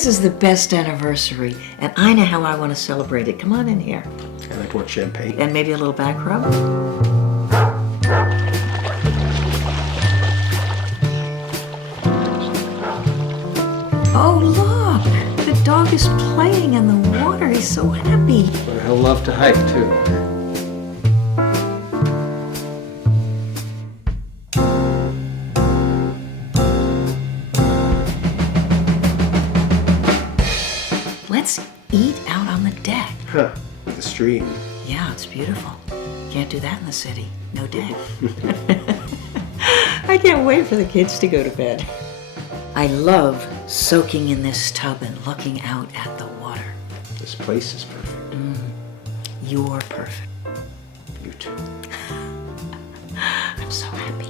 This is the best anniversary, and I know how I want to celebrate it. Come on in here. I like more champagne. And maybe a little back rub. Oh, look! The dog is playing in the water. He's so happy. But he'll love to hike, too. Let's eat out on the deck. Huh. With the stream. Yeah, it's beautiful. Can't do that in the city. No deck. I can't wait for the kids to go to bed. I love soaking in this tub and looking out at the water. This place is perfect. You're perfect. You too. I'm so happy.